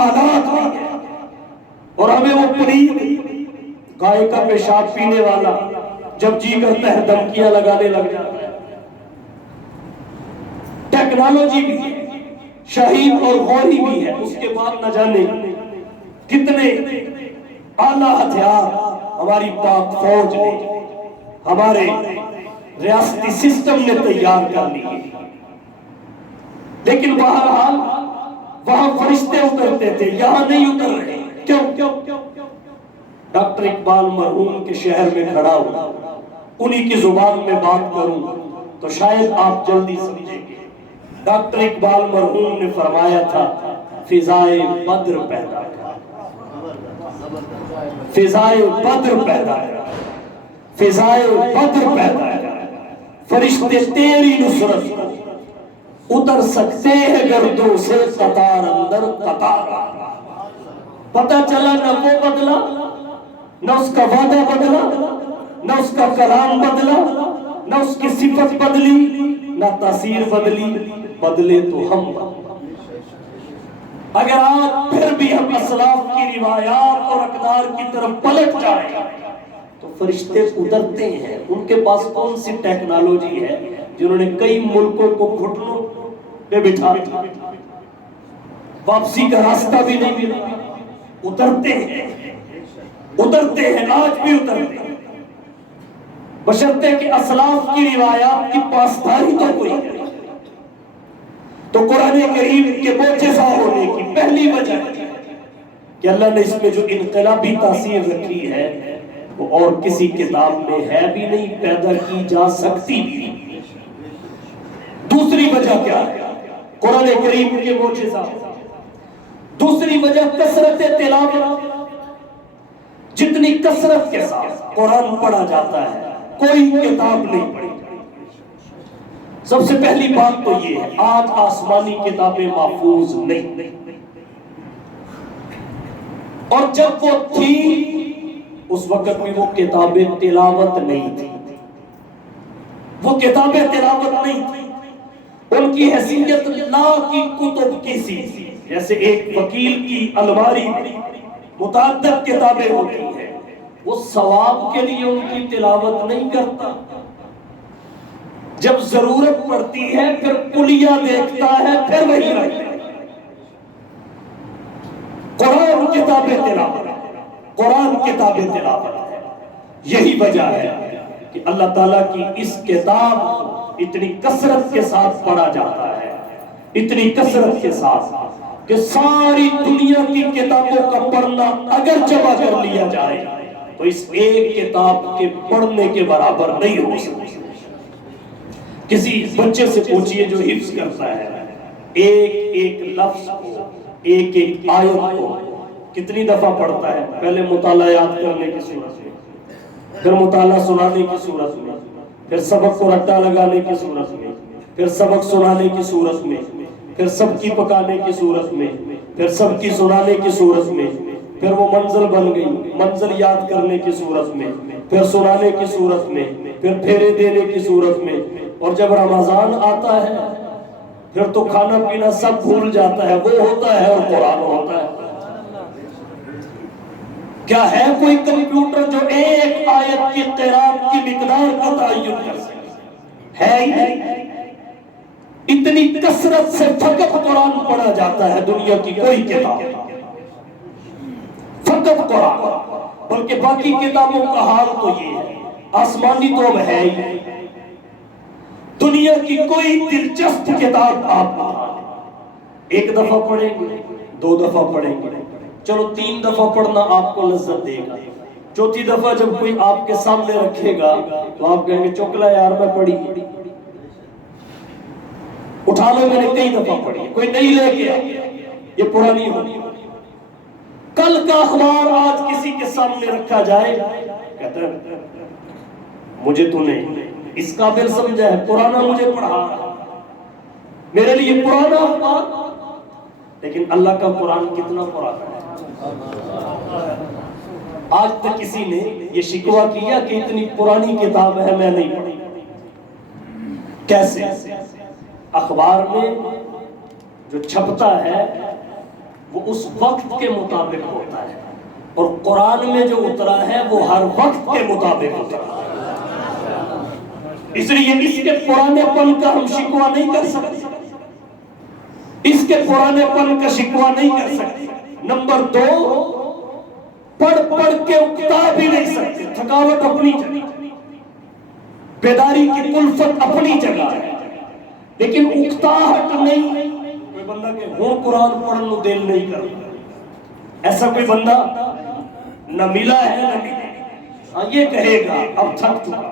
آلات بھی ہیں، اور ہمیں وہ پلید گائے کا پیشاب پینے والا جب جی کرتا ہے دھمکیاں لگانے لگ جاتا ہے۔ ٹیکنالوجی بھی ہے، شہید اور غوری بھی ہے، اس کے بعد نہ جانے کتنے اعلیٰ ہتھیار ہماری پاک فوج نے، ہمارے ریاستی سسٹم نے تیار کر لیے۔ لیکن بہرحال وہاں فرشتے اترتے تھے، یہاں نہیں اتر رہے۔ کیوں؟ ڈاکٹر اقبال مرحوم کے شہر میں کھڑا ہوں، انہی کی زبان میں بات کروں تو شاید آپ جلدی سمجھیں گے۔ ڈاکٹر اقبال مرحوم نے فرمایا تھا، فضائے بدر پیدا کر، فضائے بدر پیدا کر، فضائے بدر پیدا کر، فرشتے تیری نصرت کو اتر سکتے ہیں گردوں سے قطار اندر قطار۔ پتہ چلا نہ وہ بدلا، نہ اس کا وعدہ بدلا، نہ اس کا کلام بدلا، نہ اس کی صفت بدلی، نہ تاثیر بدلی، بدلے تو ہم۔ اگر آج پھر بھی ہم اسلاف کی روایات اور اقدار کی طرف پلٹ جائیں تو فرشتے اترتے ہیں۔ ان کے پاس کون سی ٹیکنالوجی ہے جنہوں نے کئی ملکوں کو گھٹنوں پہ بٹھا دیا، واپسی کا راستہ بھی نہیں ملا، اترتے ہیں، اترتے ہیں، آج بھی اترتے ہیں، بشرطے کہ اسلاف کی روایات کی پاسداری تو کوئی کرے۔ تو قرآن کریم کے معجزہ ہونے کی پہلی وجہ ہے کہ اللہ نے اس میں جو انقلابی تاثیر رکھی ہے وہ اور کسی کتاب میں ہے بھی نہیں، پیدا کی جا سکتی بھی۔ دوسری وجہ کیا ہے قرآن کریم کے معجزہ؟ دوسری وجہ کثرت تلاوت۔ جتنی کثرت کے ساتھ قرآن پڑھا جاتا ہے کوئی کتاب نہیں پڑھی۔ سب سے پہلی بات تو یہ ہے، آج آسمانی کتابیں محفوظ نہیں، اور جب وہ تھی اس وقت میں وہ کتابیں تلاوت نہیں تھی، وہ کتابیں تلاوت نہیں تھی، ان کی حیثیت لا کی کتب کی سی، جیسے ایک وکیل کی الماری متعدد کتابیں ہوتی ہیں، وہ ثواب کے لیے ان کی تلاوت نہیں کرتا، جب ضرورت پڑتی ہے پھر کلیہ دیکھتا ہے، پھر وہی رہتا ہے۔ قرآن کتابیں تلاوت، قرآن کتابیں تلاوت ہے۔ یہی وجہ ہے کہ اللہ تعالیٰ کی اس کتاب کو اتنی کثرت کے ساتھ پڑھا جاتا ہے، اتنی کثرت کے ساتھ کہ ساری دنیا کی کتابوں کا پڑھنا اگر جمع کر لیا جائے تو اس ایک کتاب کے پڑھنے کے برابر نہیں ہو سکتی۔ کسی بچے سے پوچھئے جو حفظ کرتا ہے، ایک ایک لفظ کو، ایک ایک آیت کو کتنی دفعہ پڑھتا ہے؟ پہلے مطالعہ یاد کرنے کی صورت میں، پھر مطالعہ سنانے کی صورت میں، پھر سبق کو رٹا لگانے کی صورت میں، پھر سبق سنانے کی صورت میں، پھر سب کی پکانے کی صورت میں، پھر سب کی سنانے کی صورت میں، پھر وہ منزل بن گئی، منزل یاد کرنے کی صورت میں، پھر سنانے کی صورت میں، پھر پھیرے دینے کی صورت میں، اور جب رمضان آتا ہے پھر تو کھانا پینا سب بھول جاتا ہے، وہ ہوتا ہے اور قرآن ہوتا ہے۔ کیا ہے کوئی کمپیوٹر جو ایک آیت کی قرات کی مقدار کا تعین کر سکے؟ ہے ہی نہیں۔ اتنی کثرت سے فقط قرآن پڑھا جاتا ہے، دنیا کی کوئی کتاب فقط قرآن، بلکہ باقی کتابوں کا حال تو یہ ہے، آسمانی تو اب ہے ہی، دنیا کی کوئی دلچسپ کتاب آپ ایک دفعہ پڑھیں گے، دو دفعہ پڑھیں گے، چلو 3 دفعہ پڑھنا آپ کو لذت دے گا، چوتھی دفعہ جب کوئی آپ کے سامنے رکھے گا تو آپ کہیں گے چوکلا یار میں پڑھی، اٹھا لو میں نے کئی دفعہ پڑھی، کوئی نہیں لے کے یہ پرانی ہوگی۔ کل کا اخبار آج کسی کے سامنے رکھا جائے، کہتا ہے مجھے تو نہیں اس قابل سمجھا ہے، پرانا مجھے پڑھا، میرے لیے پرانا اخبار، لیکن اللہ کا قرآن کتنا پرانا ہے۔ آج تک کسی نے یہ شکوہ کیا کہ اتنی پرانی کتاب ہے میں نہیں پڑھی؟ کیسے؟ اخبار میں جو چھپتا ہے وہ اس وقت کے مطابق ہوتا ہے، اور قرآن میں جو اترا ہے وہ ہر وقت کے مطابق اترا ہے۔ اس لیے اس کے پرانے پن کا ہم شکوہ نہیں کر سکتے، اس کے پرانے پن کا شکوہ نہیں کر سکتے۔ نمبر 2، پڑھ پڑھ کے اکتا بھی نہیں سکتے، تھکاوٹ اپنی جگہ، بیداری کی کلفت اپنی جگہ ہے، لیکن اکتاہٹ نہیں۔ کوئی بندہ کہ ہوں قرآن پڑھن نو دل نہیں کرتا، ایسا کوئی بندہ نہ ملا ہے نہ ملے۔ ہاں یہ کہے گا اب تھک چکا،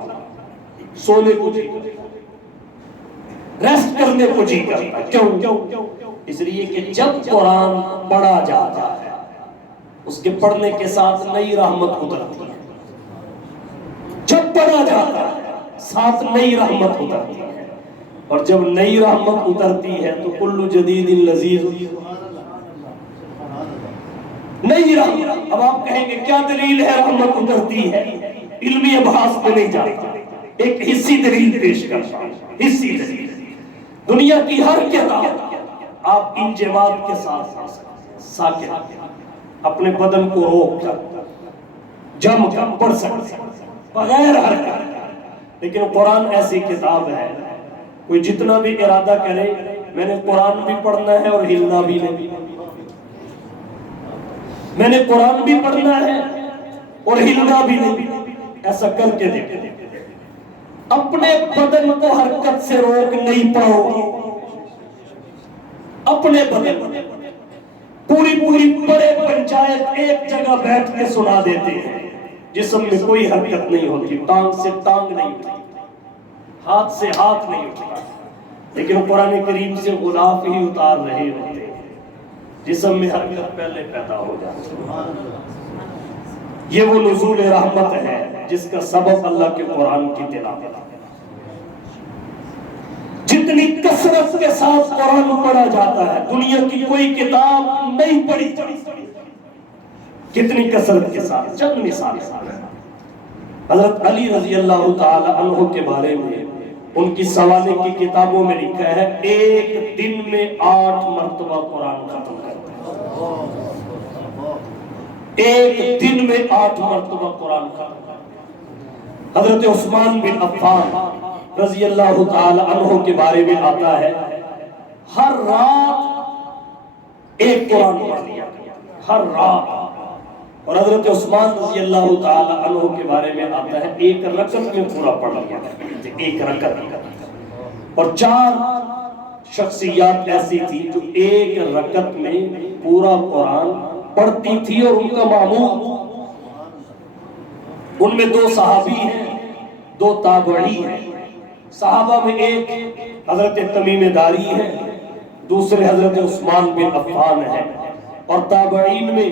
سونے کو جی ریسٹ کرنے کو جی کرتا۔ کیوں؟ اس لیے کہ جب قرآن پڑھا جاتا ہے اس کے پڑھنے کے ساتھ نئی رحمت اترتی ہے، جب پڑھا جاتا ہے ساتھ نئی رحمت اترتی ہے، اور جب نئی رحمت اترتی ہے تو کل جدید لذیذ، نئی رحمت۔ اب آپ کہیں گے کیا دلیل ہے رحمت اترتی ہے؟ علمی ابحاث پہ نہیں جاتا، ایک حصی دلیل پیش کرتا ہوں۔ حصی دلیل دنیا کی ہر کتاب آپ انجماد کے ساتھ ساکت اپنے بدن کو روک کر جم کر پڑھ سکتے بغیر حرکت، لیکن قرآن ایسی کتاب ہے کوئی جتنا بھی ارادہ کرے میں نے قرآن بھی پڑھنا ہے اور ہلنا بھی نہیں، میں نے قرآن بھی پڑھنا ہے اور ہلنا بھی نہیں، ایسا کر کے دیکھیں، اپنے بدن کو حرکت سے روک نہیں پاؤ گے۔ اپنے بدن پوری بڑے پنچایت ایک جگہ بیٹھ کے سنا دیتے ہیں، جسم میں کوئی حرکت نہیں ہوتی، ٹانگ سے ٹانگ نہیں اٹھتی، ہاتھ سے ہاتھ نہیں اٹھتا، لیکن قرآن کریم سے غلاف ہی اتار رہے ہوتے ہیں، جسم میں حرکت پہلے پیدا ہو جاتی ہے۔ یہ وہ نزول رحمت ہے جس کا سبب اللہ کے قرآن کی تلاوت ہے۔ جتنی کثرت کے ساتھ قرآن پڑھا جاتا ہے دنیا کی کوئی کتاب نہیں پڑھی جاتی، کتنی کثرت کے ساتھ۔ چند مثال، حضرت علی رضی اللہ تعالی عنہ کے بارے میں ان کی سوانے کی کتابوں میں لکھا ہے ایک دن میں 8 مرتبہ قرآن ختم کرتے ہیں، ایک دن میں 8 مرتبہ قرآن ختم کرتے ہیں۔ حضرت عثمان بن عفان رضی اللہ تعالی عنہ کے بارے میں آتا ہے ہر رات ایک قرآن پڑھ لیا ہر رات، اور حضرت عثمان رضی اللہ تعالی عنہ کے بارے میں آتا ہے ایک رکعت میں پورا پڑھ لیا، ایک رکعت۔ اور 4 شخصیات ایسی تھی جو ایک رکعت میں پورا قرآن پڑھتی تھی اور ان کا معمول، ان میں 2 صحابی ہیں 2 تابعی ہیں۔ صحابہ میں ایک حضرت تمیم داری ہے، دوسرے حضرت عثمان بن عفان ہے، اور تابعین میں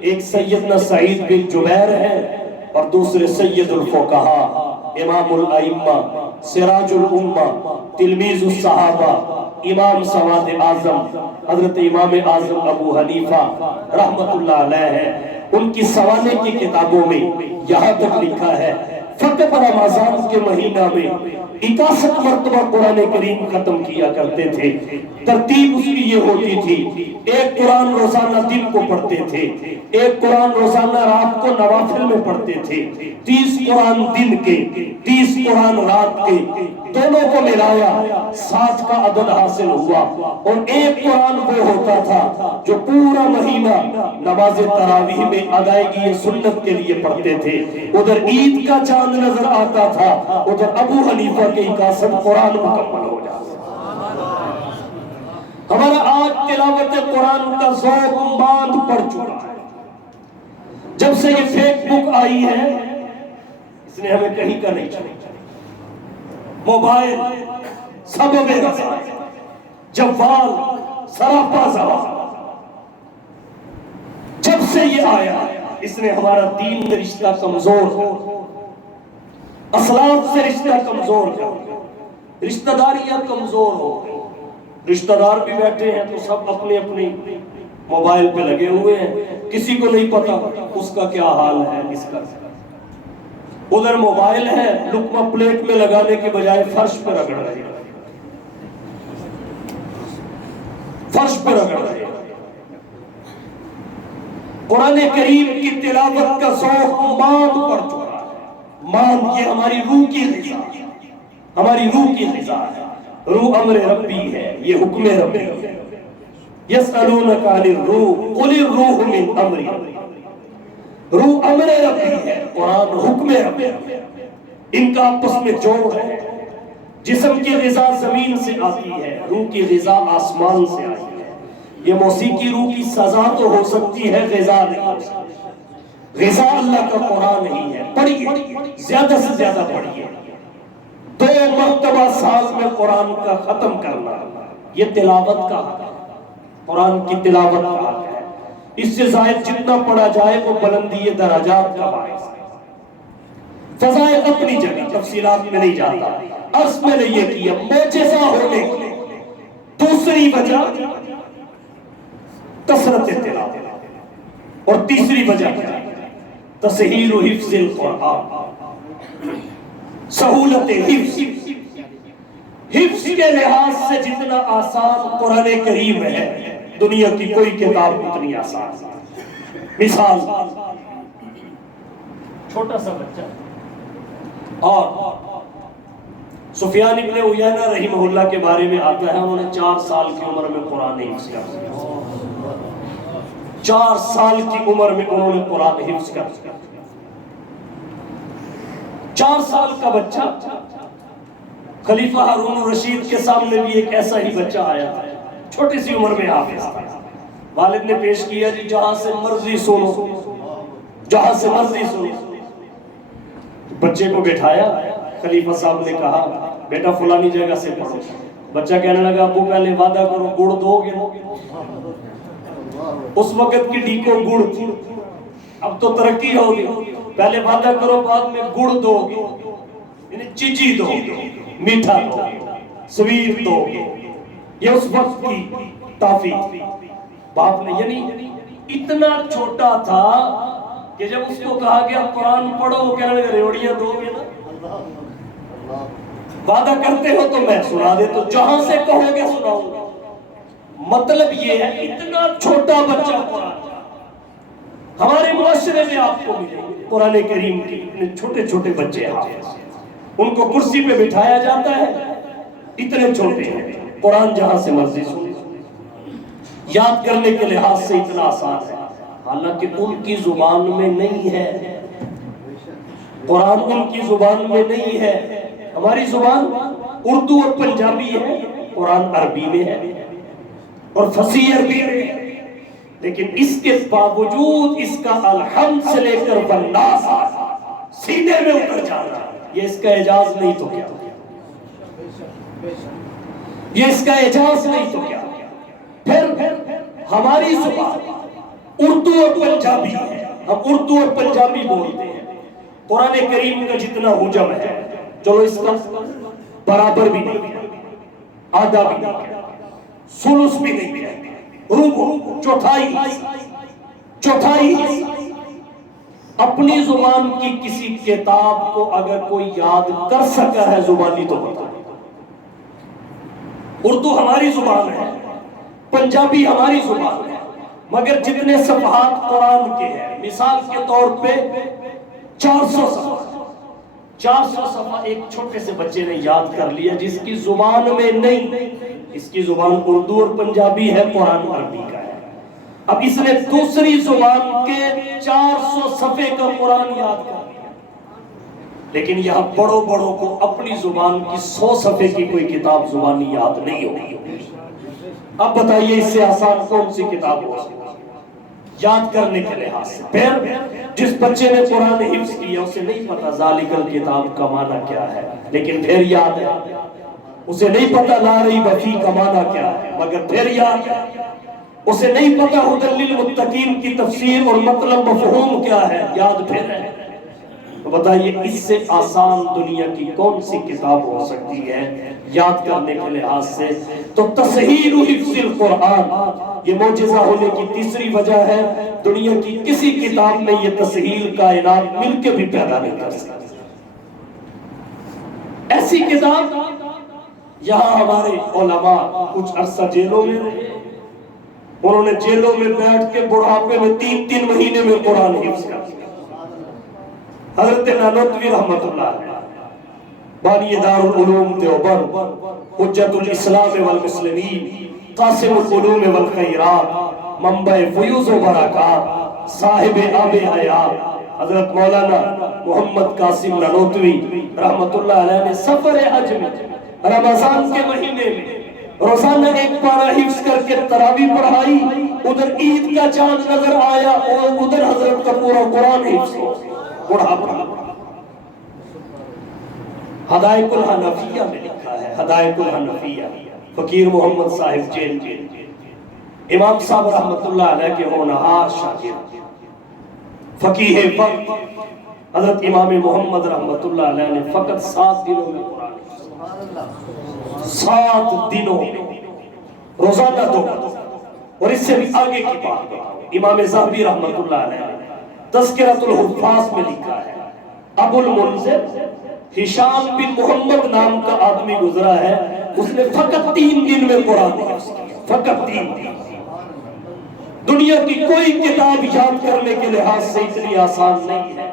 ایک سیدنا سعید بن جبیر ہے اور دوسرے سید الفقہا امام الائمہ سراج الامہ تلمیذ الصحابہ امام سواد اعظم حضرت امام اعظم ابو حنیفہ رحمت اللہ علیہ ہے۔ ان کی سوانے کی کتابوں میں یہاں تک لکھا ہے فقط رمضان کے مہینہ میں 61 مرتبہ قرآن کریم ختم کیا کرتے تھے۔ ترتیب اس کی یہ ہوتی تھی ایک قرآن روزانہ دن کو پڑھتے تھے، ایک قرآن روزانہ رات کو نوافل میں پڑھتے تھے، 30 قرآن دن کے 30 قرآن رات کے، دونوں کو ملایا 60 کا عدد حاصل ہوا، اور ایک قرآن وہ ہوتا تھا جو پورا مہینہ نماز تراویح میں ادائیگی سنت کے لیے پڑھتے تھے۔ ادھر عید کا چاند نظر آتا تھا، ادھر ابو حنیفہ کے 61 قرآن مکمل ہو جاتا۔ ہمارا آج تلاوت قرآن کا ذوق باندھ پڑ چکا ہے، جب سے یہ فیک بک آئی ہے اس نے ہمیں کہیں کا نہیں چھوڑا۔ موبائل سبب رسائی، جوال سراپا زوال، جب سے یہ آیا اس نے ہمارا دین میں رشتہ کمزور کر، اسلاف سے رشتہ کمزور کر، رشتہ داریاں کمزور ہو گئی۔ رشتہ دار بھی بیٹھے ہیں تو سب اپنے اپنے موبائل پہ لگے ہوئے ہیں، کسی کو نہیں پتا اس کا کیا حال ہے اس کا۔ ادھر موبائل ہے لقمہ پلیٹ میں لگانے کے بجائے فرش پہ رگڑ رہے ہیں، فرش پہ رگڑ رہے ہیں۔ قرآن کریم کی تلاوت کا ذوق ماند پڑ چکا ہے۔ ماند یہ ہماری روح کی غذا ہے، ہماری روح کی غذا ہے۔ روح امر ربی ہے، یہ حکم ربی ہے۔ یسألونک عن الروح قل الروح من امر، روح امر ربی ہے، قرآن حکم ربی ہے۔ ان کا آپس میں جوڑ ہے۔ جسم کی غذا زمین سے آتی ہے، روح کی غذا آسمان سے آتی ہے۔ یہ موسیقی روح کی سزا تو ہو سکتی ہے، غذا نہیں ہو سکتی۔ غذا اللہ کا قرآن ہی ہے۔ پڑھیے، زیادہ سے زیادہ پڑھیے۔ 2 مرتبہ سال میں قرآن کا ختم کرنا، یہ تلاوت کا حق ہے، قرآن کی تلاوت کا حق ہے۔ اس سے زائد جتنا پڑھا جائے وہ بلندی درجات کا باعث ہے۔ فضائل اپنی جگہ، تفصیلات میں نہیں جاتا۔ عرض میں نے یہ کیا معجزہ ہونے کی دوسری وجہ کثرت تلاوت، اور تیسری وجہ کیا؟ تسہیل و حفظ القرآن، سہولت حفظ۔ حفظ کے لحاظ سے جتنا آسان قرآن کریم ہے، دنیا کی کوئی کتاب اتنی آسان نہیں۔ مثال، چھوٹا سا بچہ اور سفیان ابن عیینہ رحمہ اللہ کے بارے میں آتا ہے، انہوں نے 4 سال کی عمر میں قرآن حفظ کر دیا۔ 4 سال کی عمر میں انہوں نے قرآن حفظ کر دیا۔ 4 سال کا بچہ، خلیفہ ہارون الرشید کے سامنے بھی ایک ایسا ہی بچہ آیا تھا، چھوٹی سی عمر میں حافظ تھا۔ والد نے پیش کیا جی جہاں سے مرضی سنو، جہاں سے مرضی سنو۔ بچے کو بٹھایا، خلیفہ صاحب نے کہا بیٹا فلانی جگہ سے پڑھو۔ بچہ کہنے لگا ابو پہلے وعدہ کرو گڑ دو گے؟ اس وقت کی ڈیکو گڑ تھی، اب تو ترقی ہوگی، پہلے وعدہ کرو بعد میں گڑ دو گے، یعنی چیچی دو، میٹھا دو، سویٹ دو۔ یہ اس وقت کی ٹافی تھی۔ باپ نے، یعنی اتنا چھوٹا تھا کہ جب اس کو کہا گیا قرآن پڑھو، وہ کہنے لگا ریوڑیاں دو گے نا؟ وعدہ کرتے ہو تو میں سنا دے، تو جہاں سے کہو گے سناؤں گا۔ مطلب یہ ہے اتنا چھوٹا بچہ قرآن۔ ہمارے معاشرے میں آپ کو ملے قرآن کریم کے اتنے چھوٹے چھوٹے بچے حافظ، ان کو کرسی پہ بٹھایا جاتا ہے، اتنے چھوٹے ہیں، قرآن جہاں سے مرضی سنے۔ یاد کرنے کے لحاظ سے اتنا آسان ہے، حالانکہ ان کی زبان میں نہیں ہے قرآن، ان کی زبان میں نہیں ہے۔ ہماری زبان اردو اور پنجابی ہے، قرآن عربی میں ہے اور فصیح عربی میں ہے، لیکن اس کے باوجود اس کا الحمد سے لے کر والناس سینے میں اتر جانا، یہ اس کا اعجاز نہیں تو کیا؟ یہ اس کا اعجاز نہیں تو کیا؟ پھر ہماری زبان اردو اور پنجابی ہے، ہم اردو اور پنجابی بولتے ہیں۔ قرآن کریم کا جتنا حجم ہے، چلو اس کا برابر بھی نہیں ہے، آدھا بھی نہیں ہے، ثلث بھی نہیں ہے، ربع، چوتھائی اپنی زبان کی کسی کتاب کو اگر کوئی یاد کر سکا ہے زبانی تو بتا۔ اردو ہماری زبان ہے، پنجابی ہماری زبان ہے، مگر جتنے صفحات قرآن کے ہیں، مثال کے طور پہ 400 صفحہ ایک چھوٹے سے بچے نے یاد کر لیا، جس کی زبان میں نہیں، اس کی زبان اردو اور پنجابی ہے، قرآن عربی کا ہے۔ اب اس نے دوسری زبان کے 400 صفحے کا قرآن یاد کر لیا، لیکن یہاں بڑوں کو اپنی زبان کی 100 صفحے کی کوئی کتاب زبانی یاد نہیں ہوگی۔ اب بتائیے اس سے آسان کون سی کتاب ہو سکتی یاد کرنے کے لحاظ سے؟ پھر جس بچے نے قرآن حفظ کیا اسے نہیں پتا ذالک الکتاب کا معنی کیا ہے، لیکن پھر یاد ہے۔ اسے نہیں پتا لا ریب فیہ کا معنی کیا ہے، مگر پھر یاد ہے۔ اسے نہیں پتا ھدی للمتقین کی تفسیر اور مطلب مفہوم کیا ہے، یاد پھر ہے۔ تو بتائیے اس سے آسان دنیا کی کون سی کتاب ہو سکتی ہے یاد کرنے کے لحاظ سے؟ تو تسہیل حفظ القرآن یہ معجزہ ہونے کی تیسری وجہ ہے۔ دنیا کی کسی کتاب میں یہ تسہیل کائنات مل کے بھی پیدا نہیں کر سکتی۔ ایسی کتاب یہاں ہمارے علماء کچھ عرصہ جیلوں میں رہے، انہوں نے جیلوں میں بیٹھ کے بڑھاپے میں 3 مہینے میں قرآن حفظ کر دیا۔ حضرت نانوتوی رحمت اللہ علیہ بانی دارالعلوم دیوبند، حجت الاسلام والمسلمین، قاسم العلوم والخیرات، منبع فیوز و برکات، صاحب آب حیات، حضرت مولانا محمد قاسم نانوتوی رحمت اللہ علیہ نے سفر حج میں رمضان کے مہینے میں روزانہ 1 پارہ حفظ کر کے تراویح پڑھائی۔ ادھر عید کا چاند نظر آیا اور ادھر حضرت کا پورا قرآن حفظ پڑھا۔ ہدایت الحنفیہ میں لکھا ہے، ہدایت الحنفیہ، فقیر محمد صاحب جیل امام صاحب رحمت اللہ علیہ کے ہونہار شاگرد فقیہ وقت حضرت امام محمد رحمت اللہ علیہ نے فقط 7 دنوں میں قرآن 7 دنوں روزانہ 2، اور اس سے بھی آگے کی بات امام ذہبی رحمت اللہ علیہ نے تذکرۃ الحفاظ میں لکھا ہے، ابو المنذر ہشام بن محمد نام کا آدمی گزرا ہے، اس نے فقط 3 دن میں قرآن حفظ کیا، فقط 3 دن۔ دنیا کی کوئی کتاب یاد کرنے کے لحاظ سے اتنی آسان نہیں ہے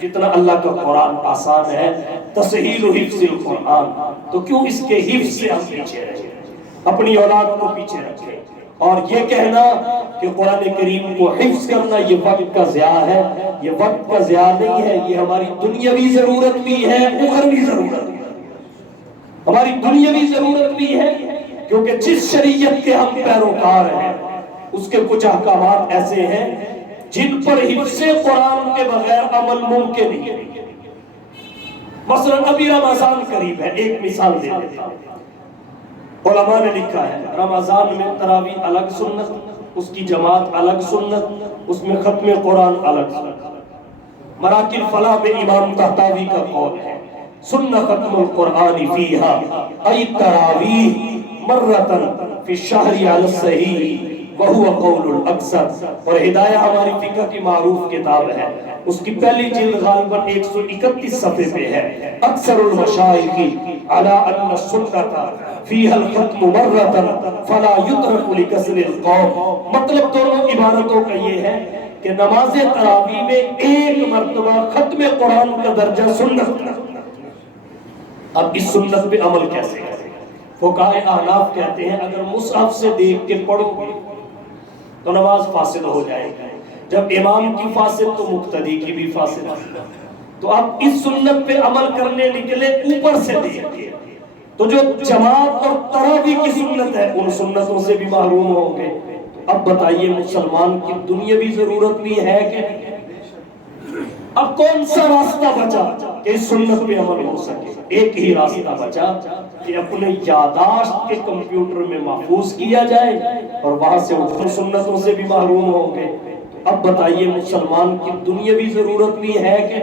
جتنا اللہ کا قرآن آسان ہے۔ تسہیل حفظ القرآن، تو کیوں اس کے حفظ سے ہم پیچھے رہے، اپنی اولاد کو پیچھے رکھیں؟ اور یہ کہنا کہ قرآن کریم کو حفظ کرنا یہ وقت کا ضیاع ہے، یہ وقت کا ضیاع نہیں ہے، یہ ہماری دنیاوی ضرورت بھی ہے، اخروی ضرورت بھی ہے۔ ہماری دنیاوی ضرورت بھی ہے کیونکہ جس شریعت کے ہم پیروکار ہیں اس کے کچھ احکامات ایسے ہیں جن پر حفظ قرآن کے بغیر عمل ممکن نہیں ہے۔ مثلا ابھی رمضان قریب ہے، ایک مثال دے دیتا ہوں۔ علماء نے لکھا ہے رمضان میں تراویح الگ سنت، اس کی جماعت الگ سنت، اس میں ختم قرآن الگ سنت۔ مراکل فلاح میں امام طحطاوی کا قول ہے سنہ ختم القرآن فیہا ای تراویح مرتن فی الشہر علی الصحیح وہو قول الاکثر۔ اور ہدایہ ہماری فقہ کی معروف کتاب ہے، اس کی پہلی جلد غالباً 131 صفحے پہ ہے، اکثر المشائخ علی ان السنۃ فیہا الختم مرتن فلا یترک لکسر القوم۔ مطلب دونوں عبارتوں کا یہ ہے کہ نماز تراویح میں 1 مرتبہ ختم قرآن کا درجہ سنت۔ اب اس سنت پہ عمل کیسے کریں؟ فقہائے احناف کہتے ہیں اگر مصحف سے دیکھ کے پڑھو گے تو نماز فاسد ہو جائے گی، جب امام کی فاسد تو مقتدی کی بھی فاسد ہے۔ تو اب اس سنت پہ عمل کرنے نکلے اوپر سے دیکھ کے، تو جو جماعت اور تراویح کی سنت ہے ان سنتوں سے بھی محروم ہوں گے۔ اب بتائیے مسلمان کی دنیاوی ضرورت بھی ہے کہ اب کون سا راستہ بچا کہ اس سنت پہ عمل ہو سکے؟ ایک ہی راستہ بچا کہ اپنے یاداشت کے کمپیوٹر میں محفوظ کیا جائے اور وہاں سے ان سنتوں سے بھی محروم ہوں گے۔ اب بتائیے مسلمان کی دنیاوی ضرورت بھی ہے کہ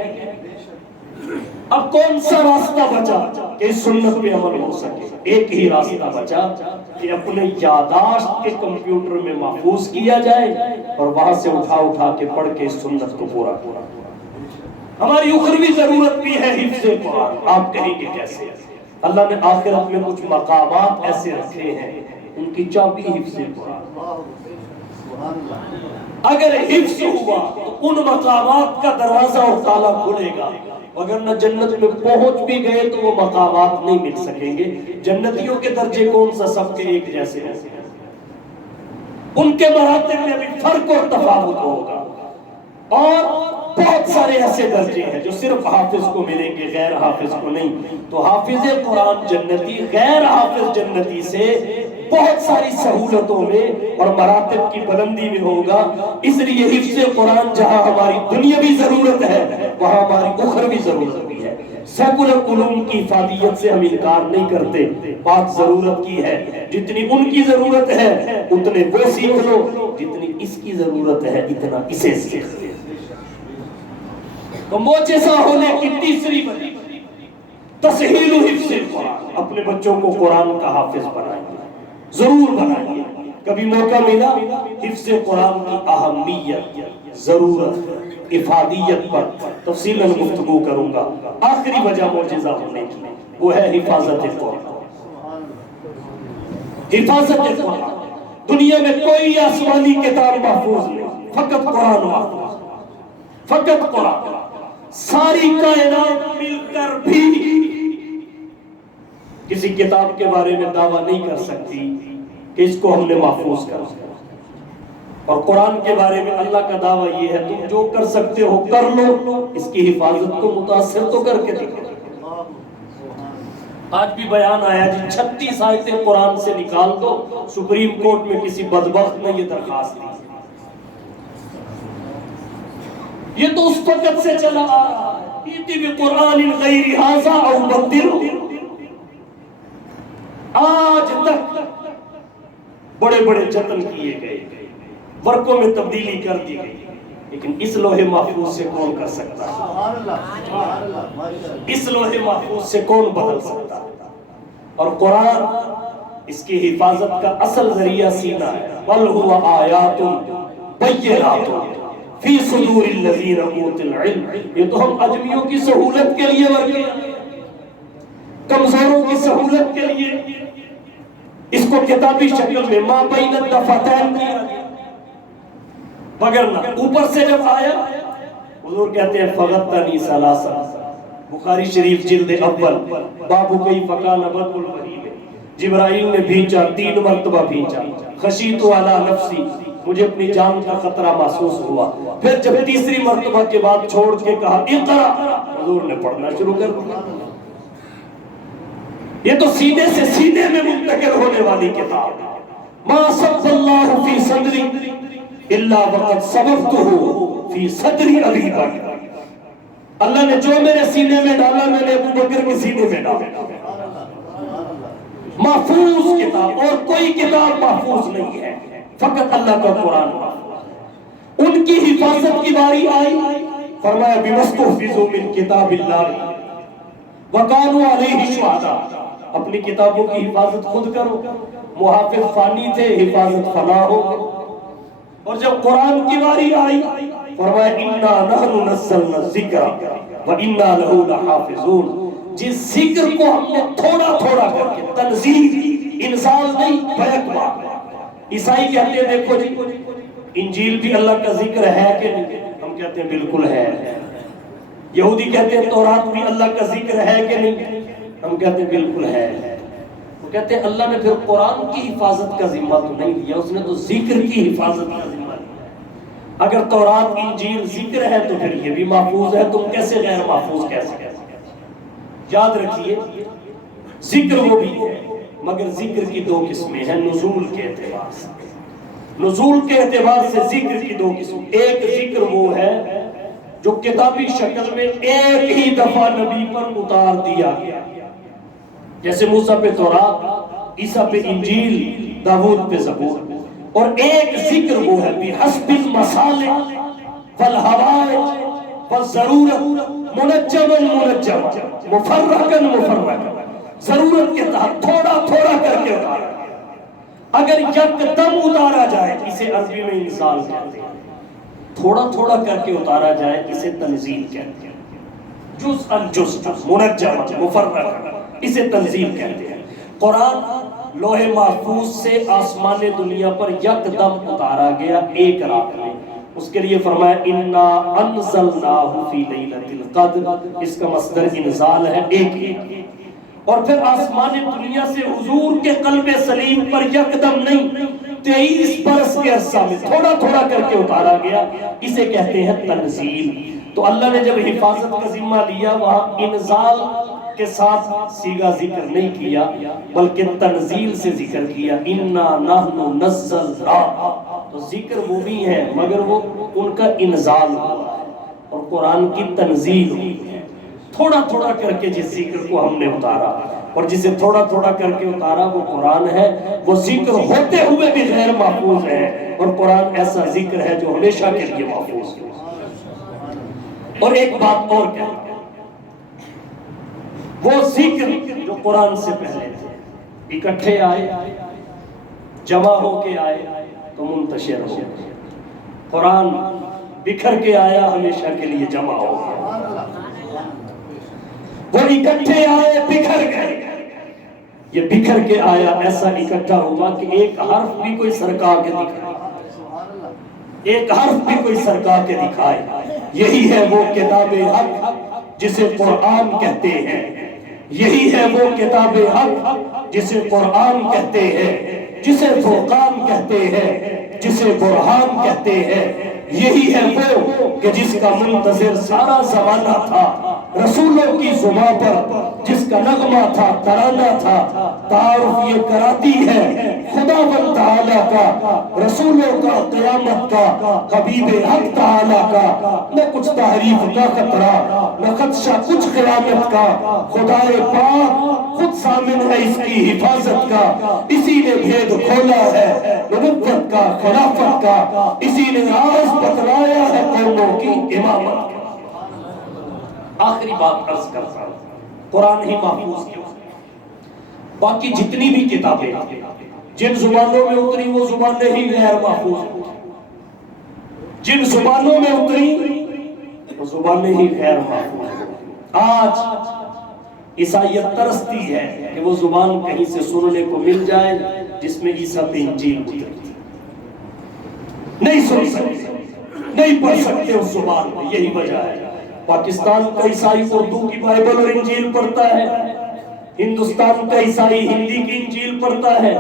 اب کون سا راستہ بچا کہ اس سنت پہ عمل ہو سکے؟ ایک ہی راستہ بچا کہ اپنے یاداشت کے کمپیوٹر میں محفوظ کیا جائے اور وہاں سے اٹھا کے پڑھ کے اس سنت کو پورا پورا۔ ہماری اخروی ضرورت بھی ہے حفظ قرآن، آپ کہیں گے کیسے؟ اللہ نے آخرت میں کچھ مقامات ایسے رکھے ہیں ان کی چابی حفظ قرآن۔ اگر حفظ ہوا تو ان مقامات کا دروازہ اور تالا کھلے گا، اگر نہ جنت میں پہنچ بھی گئے تو وہ مقامات نہیں مل سکیں گے۔ جنتیوں کے درجے کون سا سب کے ایک جیسے ہیں؟ ان کے مراتب میں بھی فرق اور تفاوت ہوگا، اور بہت سارے ایسے درجے ہیں جو صرف حافظ کو ملیں گے، غیر حافظ کو نہیں۔ تو حافظ قرآن جنتی غیر حافظ جنتی سے بہت ساری سہولتوں میں اور مراتب کی بلندی میں ہوگا۔ اس لیے حفظ قرآن جہاں ہماری دنیاوی ضرورت ہے وہاں ہماری اخروی ضرورت بھی ہے۔ سیکولر علوم کی افادیت سے ہم انکار نہیں کرتے، بات ضرورت کی ہے، جتنی ان کی ضرورت ہے اتنے وہ سیکھ لو، جتنی اس کی ضرورت ہے اتنا اسے سیکھ لو۔ تو معجزہ ہونے کی تیسری وجہ تسہیل حفظ قرآن۔ اپنے بچوں کو قرآن کا حافظ بنائیے، ضرور بنائیے۔ کبھی موقع ملا حفظ قرآن کی اہمیت، ضرورت، افادیت پر تفصیلاً گفتگو کروں گا۔ آخری وجہ معجزہ ہونے کی وہ ہے حفاظت قرآن۔ حفاظت قرآن دنیا میں کوئی آسمانی کتاب محفوظ نہیں، فقط قرآن محفوظ، فقط قرآن۔ ساری کائنات مل کر بھی کسی کتاب کے بارے میں دعویٰ نہیں کر سکتی کہ اس کو ہم نے محفوظ کر دیا۔ اور قرآن کے بارے میں اللہ کا دعویٰ یہ ہے تم جو کر سکتے ہو کر لو، اس کی حفاظت کو متاثر تو کر کے دیکھو۔ آج بھی بیان آیا جی 36 آیتیں قرآن سے نکال دو، سپریم کورٹ میں کسی بدبخت نے یہ درخواست دی۔ یہ تو اس وقت سے چلا آ رہا ہے، ایتی بقرآن غیر ھذا او بدلہ، آج تک بڑے بڑے جتن کیے گئے، ورقوں میں تبدیلی کر دی گئی، لیکن اس لوح محفوظ سے کون کر سکتا ہے؟ اس لوح محفوظ سے کون بدل سکتا ہے؟ اور قرآن اس کی حفاظت کا اصل ذریعہ سینہ ہے۔ بل هو آیات بینات فی صدور الذین اوتوا العلم۔ یہ تو ہم اجمیوں کی سہولت کے لیے ورقے، کمزوروں کی سہولت کے لیے اس کو کتابی شکل میں ما بین الدفتین دیا گیا، مگر نہ اوپر سے جب آیا حضور کہتے ہیں فغطنی ثلاثا، بخاری شریف جلد اول باب کیف کان بدء الوحی میں جبرائیل نے بھیجا، 3 مرتبہ بھیجا، خشیت علی نفسی، مجھے اپنی جان کا خطرہ محسوس ہوا، پھر جب تیسری مرتبہ کے بعد چھوڑ کے کہا اقرا، حضور نے پڑھنا شروع کر دیا۔ یہ تو سینے سے سینے میں منتقل ہونے والی کتاب ہے۔ ما صب اللہ فی صدری الا وقد صببتہ فی صدری ابی بکر، اللہ نے جو میرے سینے میں ڈالا میں نے ابو بکر کے سینے میں ڈالا۔ محفوظ کتاب، اور کوئی کتاب محفوظ نہیں ہے، فقط اللہ کا قرآن محفوظ۔ ان کی حفاظت کی باری آئی، فرمایا بِمَسْتُحْفِظُوا مِنْ كِتَابِ اللَّهِ وَقَالُوا عَلَيْهِ شُهَدَاء، اپنی کتابوں کی حفاظت خود کرو، محافظ فانی تھے، حفاظت فنا ہو۔ اور جب قرآن کی باری آئی فرمایا اِنَّا نَحْنُ نَزَّلْنَا الذِّكْرَ وَإِنَّا لَهُ لَحَافِظُونَ، جس ذکر کو ہم نے تھوڑا تھوڑا کر کے، تنزیل انزال نہیں، بیک بات۔ عیسائی کہتے ہیں دیکھو جی انجیل بھی اللہ کا ذکر ہے کہ نہیں، ہم کہتے ہیں بالکل ہے۔ یہودی کہتے ہیں تورات بھی اللہ کا ذکر ہے کہ نہیں، ہم کہتے ہیں بالکل ہے۔ وہ کہتے ہیں اللہ نے پھر قرآن کی حفاظت کا ذمہ تو نہیں لیا، اس نے تو ذکر کی حفاظت کا ذمہ لیا۔ اگر تورات انجیل ذکر ہے تو پھر یہ بھی محفوظ ہے، تم کیسے غیر محفوظ کہہ سکتے؟ یاد رکھیے ذکر وہ بھی ہے، مگر ذکر کی 2 قسمیں ہیں نزول کے اعتبار سے۔ نزول کے اعتبار سے ذکر کی 2 قسم، ایک ذکر وہ ہے جو کتابی شکل میں ایک ہی دفعہ نبی پر اتار دیا گیا، جیسے موسیٰ پہ تورات، عیسیٰ پہ انجیل، داؤد پہ زبور۔ اور ایک ذکر وہ ہے بحسب المصالح والحوائج والضرورت، منجما منجما، مفرقا مفرقا، ضرورت کے تحت تھوڑا تھوڑا کر کے اتارا۔ اگر یکدم اتارا جائے اسے عربی میں انزال کہتے ہیں، تھوڑا تھوڑا کر کے اتارا جائے اسے تنزیل کہتے ہیں، جزءا جزءا، منجما مفرقا، اسے تنزیل کہتے ہیں۔ قرآن لوح محفوظ سے آسمان دنیا پر یکدم اتارا گیا ایک رات میں، اس کے لیے فرمایا اِنَّا أَنزَلْنَاهُ فِي لَيْلَةِ الْقَدْرِ، اس کا مصدر انزال ہے ایک ہی۔ اور پھر آسمان دنیا سے حضور کے قلب سلیم پر یکدم نہیں، 23 برس کے عرصہ میں تھوڑا تھوڑا کر کے اتارا گیا، اسے کہتے ہیں تنزیل۔ تو اللہ نے جب حفاظت کا ذمہ لیا وہاں انزال کے ساتھ صیغہ ذکر نہیں کیا بلکہ تنزیل سے ذکر کیا، اِنَّا نَحْنُ نَزَّلْنَا، تو ذکر وہ بھی ہے مگر وہ ان کا انزال ہوا ہے، اور قرآن کی تنزیل ہوئی ہے۔ تھوڑا تھوڑا کر کے جس ذکر کو ہم نے اتارا، اور جسے تھوڑا تھوڑا کر کے اتارا وہ قرآن ہے، وہ ذکر ہوتے ہوئے بھی غیر محفوظ ہے، اور قرآن ایسا ذکر ہے جو ہمیشہ کے لیے محفوظ ہے۔ اور ایک بات اور کہتا ہے، وہ ذکر جو قرآن سے پہلے تھے اکٹھے آئے، جمع ہو کے آئے تو منتشر ہو گئے، قرآن بکھر کے آیا ہمیشہ کے لیے جمع ہو گیا۔ وہ اکٹھے آئے بکھر گئے، یہ بکھر کے آیا، ایسا اکٹھا ہوا کہ ایک حرف بھی کوئی سرکا کے دکھائے، ایک حرف بھی کوئی سرکا کے دکھائے۔ یہی ہے وہ کتاب حق جسے قرآن کہتے ہیں، یہی ہے وہ کتاب حق جسے قرآن کہتے ہیں، جسے فرقان کہتے ہیں، جسے برہان کہتے ہیں۔ یہی ہے وہ کہ جس کا منتظر سارا زمانہ تھا، رسولوں کی زبان پر جس کا نغمہ تھا، ترانہ تھا۔ تعارف یہ کراتی ہے خداوند تعالیٰ کا، رسولوں کا، قیامت کا، حبیب حق تعالیٰ کا۔ نہ کچھ تحریف کا خطرہ، نہ خدشہ کچھ قیامت کا۔ خدائے پاک خود ضامن ہے اس کی حفاظت کا، اسی نے بھید کھولا ہے نبوت کا، خلافت کا، اسی نے راز بتلایا ہے قوموں کی امامت کا۔ آخری بات عرض کرتا ہوں، قرآن ہی محفوظ کیوں؟ باقی جتنی بھی کتابیں جن زبانوں میں اتری وہ زبانیں ہی غیر محفوظ ہیں، جن زبانوں میں اتری وہ زبانیں ہی غیر محفوظ ہیں۔ آج عیسائیت ترستی ہے کہ وہ زبان کہیں سے سننے کو مل جائے جس میں عیسیٰ پہ انجیل اتری، نہیں سن سکتے، نہیں پڑھ سکتے اس زبان میں۔ یہی وجہ ہے پاکستان کا عیسائی اردو کی بائبل اور انجیل پڑھتا ہے، ہندوستان کا عیسائی ہندی کی انجیل پڑھتا ہے،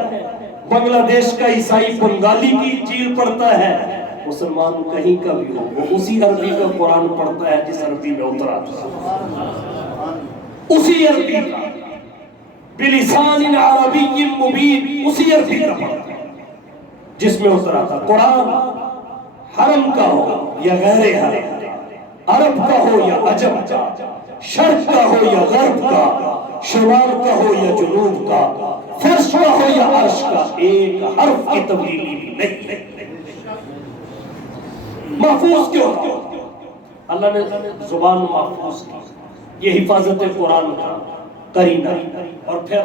بنگلہ دیش کا عیسائی بنگالی کی انجیل پڑھتا ہے۔ مسلمان کہیں کا بھی ہو وہ اسی عربی کا قرآن پڑھتا ہے جس عربی میں اترا تھا، اسی عربی کا، بلسان عربی مبین، اسی عربی کا پڑھتا ہے جس میں اترا تھا۔ قرآن حرم کا ہو یا غیر حرم، عرب کا ہو یا عجم کا، شرق کا ہو یا غرب کا، شمال کا ہو یا جنوب کا، فرش کا ہو یا عرش کا، ایک حرف کی تبدیلی بھی نہیں۔ محفوظ کیوں؟ اللہ نے زبان محفوظ کی، یہ حفاظت قرآن کا قرینہ۔ اور پھر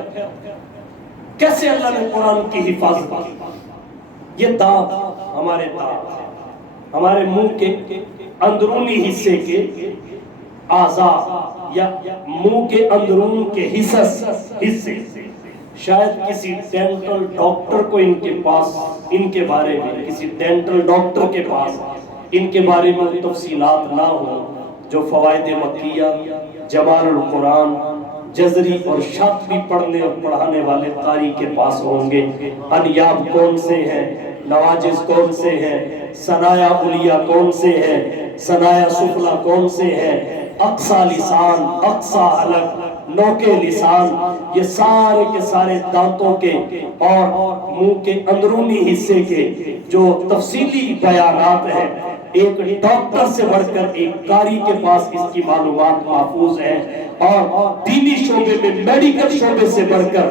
کیسے اللہ نے قرآن کی حفاظت کی؟ یہ دانت ہمارے دانت ہمارے منہ کے اندرونی حصے کے اعضاء یا منہ کے اندرون کے حصے، شاید کسی ڈینٹل ڈاکٹر کو ان کے پاس ان کے بارے میں، کسی ڈینٹل ڈاکٹر کے پاس ان کے بارے میں تفصیلات نہ ہو، جو فوائد مکیہ، جمال القرآن، جزری اور شاطبی پڑھنے اور پڑھانے والے قاری کے پاس ہوں گے۔ انیاب کون سے ہیں، نواجز کون سے ہیں، ثنایا علیہ کون سے ہیں، ثنایا سفلا کون سے ہیں، اقصا لسان، اقصا حلق، نوکے لسان، یہ سارے کے سارے دانتوں کے اور منہ کے اندرونی حصے کے جو تفصیلی بیانات ہیں، ایک ڈاکٹر سے بڑھ کر ایک قاری کے پاس اس کی معلومات محفوظ ہیں۔ اور دینی شعبے میں میڈیکل شعبے سے بڑھ کر،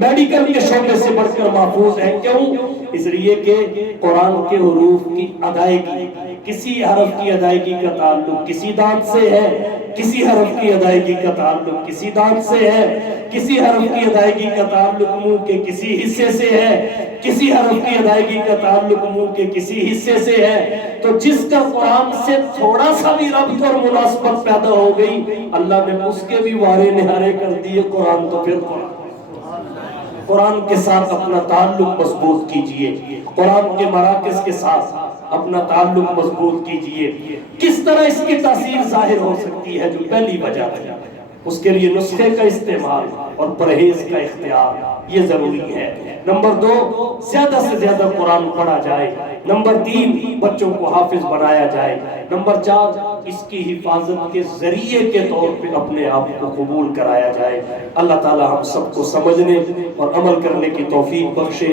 میڈیکل کے شعبے سے بڑھ کر محفوظ ہیں۔ کیوں؟ اس لیے کہ قرآن کے حروف کی ادائیگی، کسی حرف کی ادائیگی کا تعلق کسی دانت سے ہے، کسی حرف کی ادائیگی کا تعلق کسی دانت سے ہے، کسی حرف کی ادائیگی کا تعلق منہ کے کسی حصے سے ہے، کسی حرف کی ادائیگی کا تعلق منہ کے کسی حصے سے ہے۔ تو جس کا قرآن سے تھوڑا سا بھی ربط اور مناسبت پیدا ہو گئی، اللہ نے اس کے بھی وارے نہارے کر دیے۔ قرآن تو پھر قرآن کے ساتھ اپنا تعلق مضبوط کیجئے، قرآن کے مراکز کے ساتھ اپنا تعلق مضبوط کیجئے۔ کس طرح اس کی تاثیر ظاہر ہو سکتی ہے؟ جو پہلی وجہ ہے اس کے لیے نسخے کا استعمال اور پرہیز کا اختیار یہ ضروری ہے۔ نمبر 2، زیادہ سے زیادہ قرآن پڑھا جائے۔ نمبر 3، بچوں کو حافظ بنایا جائے۔ نمبر 4، اس کی حفاظت کے ذریعے کے طور پہ اپنے آپ کو قبول کرایا جائے۔ اللہ تعالی ہم سب کو سمجھنے اور عمل کرنے کی توفیق بخشے۔